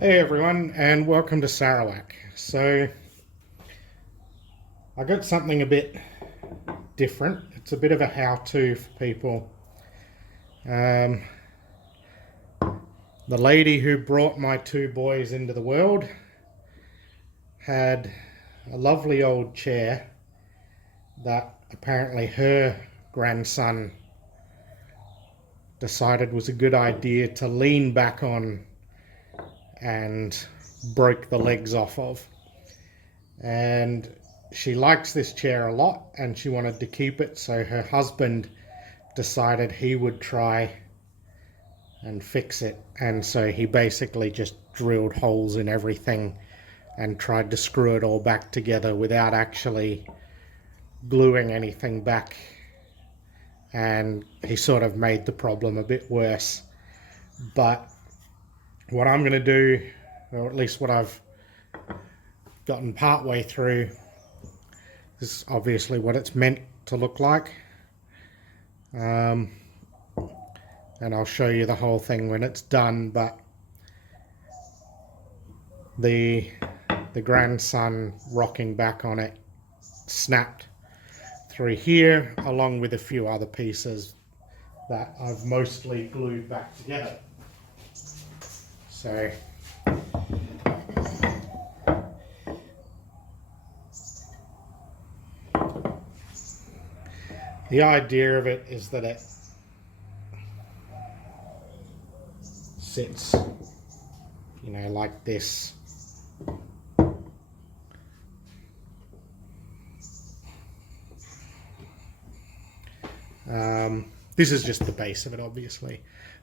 Hey everyone, and welcome to Sarawak. So, I got something a bit different. It's a bit of a how-to for people. Um, the lady who brought my two boys into the world had a lovely old chair that apparently her grandson decided was a good idea to lean back on and broke the legs off of. And she likes this chair a lot and she wanted to keep it, so her husband decided he would try and fix it. And so he basically just drilled holes in everything and tried to screw it all back together without actually gluing anything back, and he sort of made the problem a bit worse. But what I'm going to do, or at least what I've gotten part way through, is obviously what it's meant to look like. And I'll show you the whole thing when it's done. But the grandson rocking back on it snapped through here, along with a few other pieces that I've mostly glued back together. So the idea of it is that it sits, like this. This is just the base of it, obviously,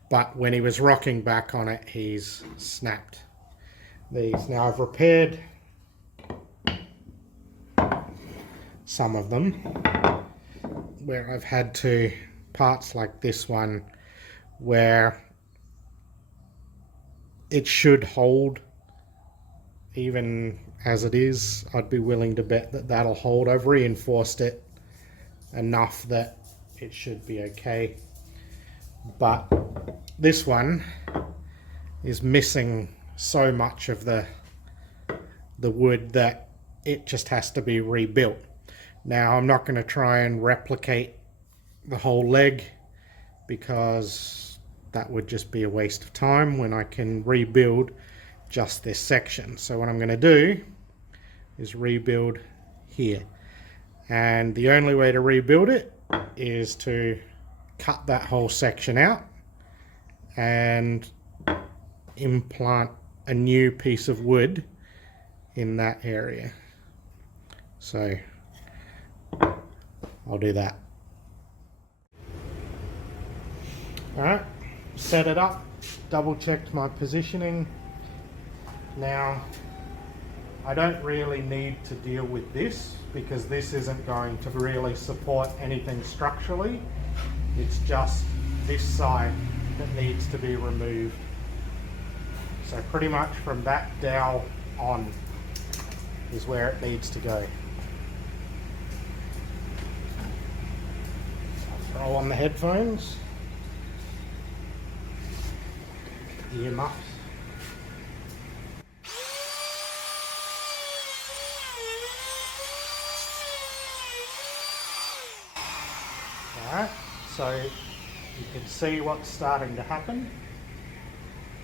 but when he was rocking back on it, he's snapped these. Now I've repaired some of them where I've had to, parts like this one where it should hold even as it is. I'd be willing to bet that that'll hold. I've reinforced it enough that it should be okay, but this one is missing so much of the wood that it just has to be rebuilt. Now I'm not going to try and replicate the whole leg because that would just be a waste of time when I can rebuild just this section. So what I'm going to do is rebuild here, and the only way to rebuild it is to cut that whole section out and implant a new piece of wood in that area. So I'll do that. Alright, set it up, double checked my positioning. Now I don't really need to deal with this because this isn't going to really support anything structurally. It's just this side that needs to be removed. So pretty much from that dowel on is where it needs to go. I'll throw on the headphones, earmuffs. Alright, so you can see what's starting to happen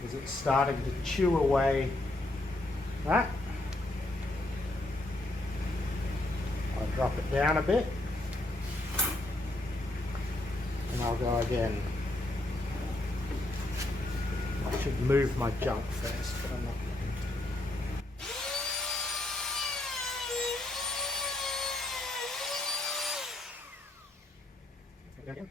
is it's starting to chew away that. I'll drop it down a bit and I'll go again. I should move my junk first, but I'm not. Again.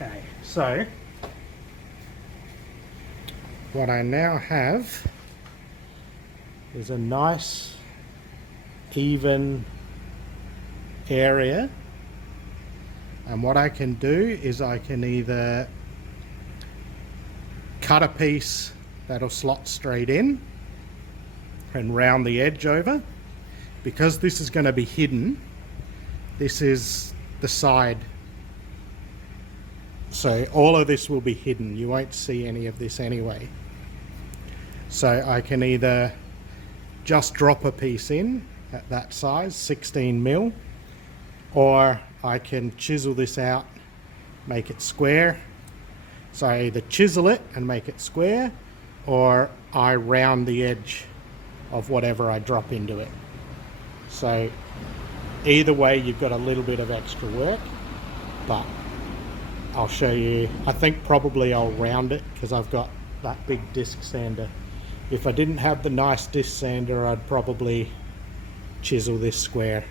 Okay, so what I now have is a nice even area And what I can do is I can either cut a piece that'll slot straight in and round the edge over. Because this is going to be hidden, this is the side. So all of this will be hidden. You won't see any of this anyway. So I can either just drop a piece in at that size, 16 mil, or I can chisel this out, make it square. So I either chisel it and make it square, or I round the edge of whatever I drop into it. So either way, you've got a little bit of extra work, but I'll show you. I think probably I'll round it because I've got that big disc sander. If I didn't have the nice disc sander, I'd probably chisel this square.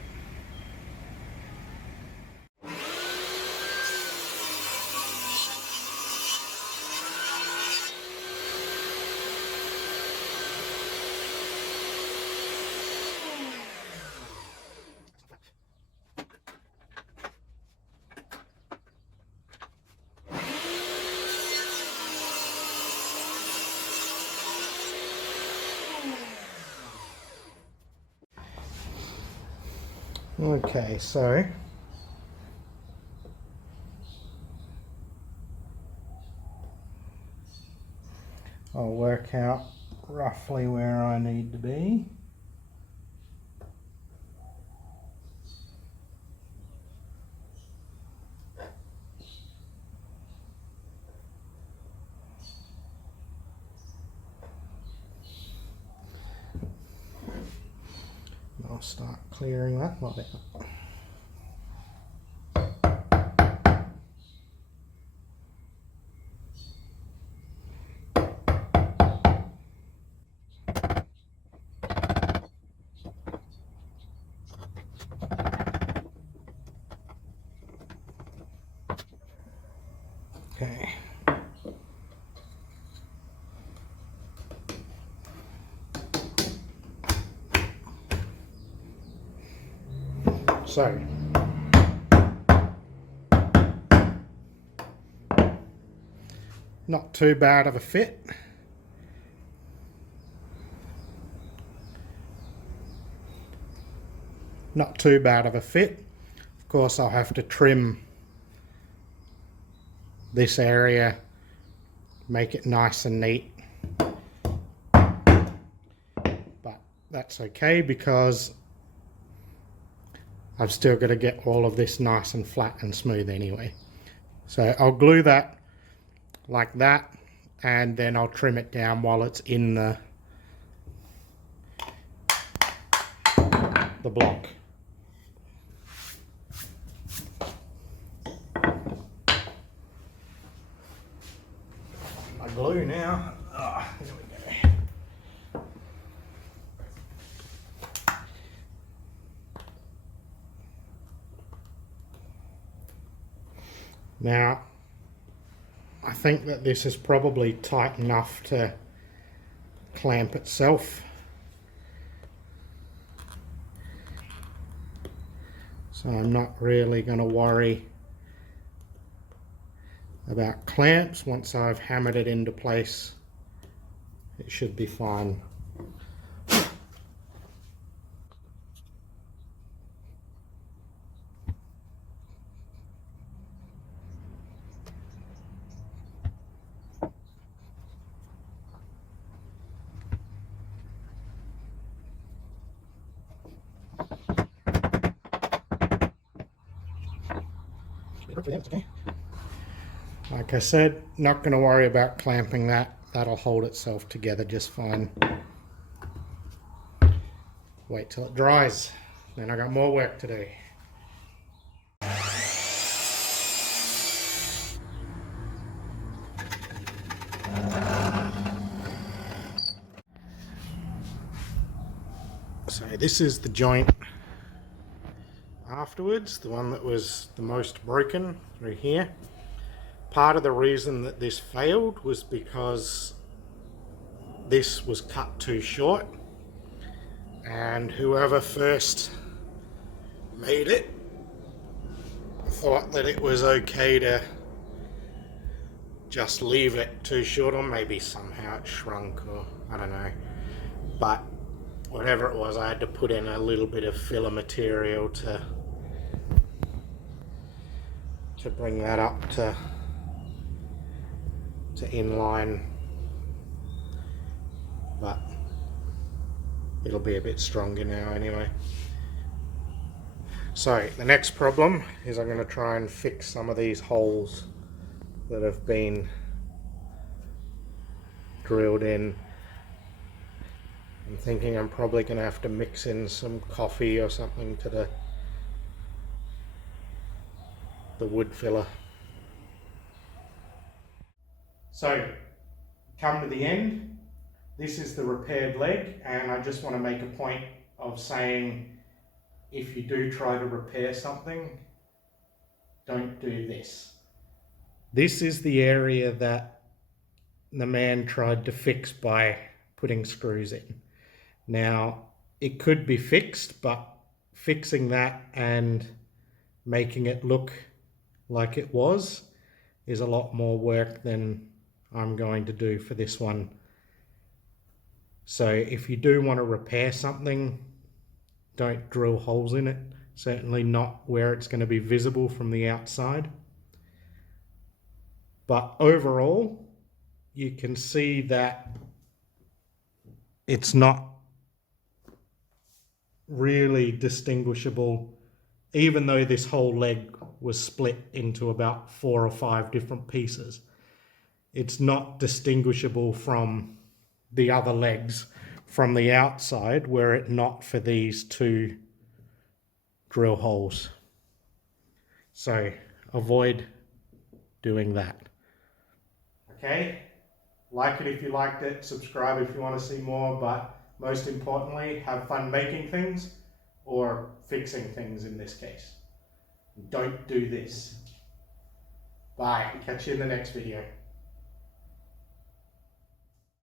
Okay, so I'll work out roughly where I need to be. I'll start clearing that lot out. Okay. So, not too bad of a fit. Not too bad of a fit. Of course, I'll have to trim this area, make it nice and neat. But that's okay because I've still got to get all of this nice and flat and smooth anyway. So I'll glue that like that, and then I'll trim it down while it's in the block. My glue now. Here we go. Now, I think that this is probably tight enough to clamp itself. So I'm not really going to worry about clamps. Once I've hammered it into place, it should be fine. Like I said, not going to worry about clamping that. That'll hold itself together just fine. Wait till it dries. Then I got more work to do. So this is the joint afterwards, the one that was the most broken through here. Part of the reason that this failed was because this was cut too short, and whoever first made it thought that it was okay to just leave it too short, or maybe somehow it shrunk, or I don't know. But whatever it was, I had to put in a little bit of filler material to bring that up to inline, but it'll be a bit stronger now anyway. So the next problem is I'm going to try and fix some of these holes that have been drilled in. I'm thinking I'm probably going to have to mix in some coffee or something to the wood filler. So, come to the end. This is the repaired leg, and I just want to make a point of saying, if you do try to repair something, don't do this. This is the area that the man tried to fix by putting screws in. Now, it could be fixed, but fixing that and making it look like it was is a lot more work than I'm going to do for this one. So if you do want to repair something, don't drill holes in it. Certainly not where it's going to be visible from the outside. But overall, you can see that it's not really distinguishable, even though this whole leg was split into about 4 or 5 different pieces. It's not distinguishable from the other legs from the outside, were it not for these 2 drill holes. So avoid doing that. Okay, like it if you liked it, subscribe if you want to see more, but most importantly, have fun making things, or fixing things in this case. Don't do this. Bye, catch you in the next video.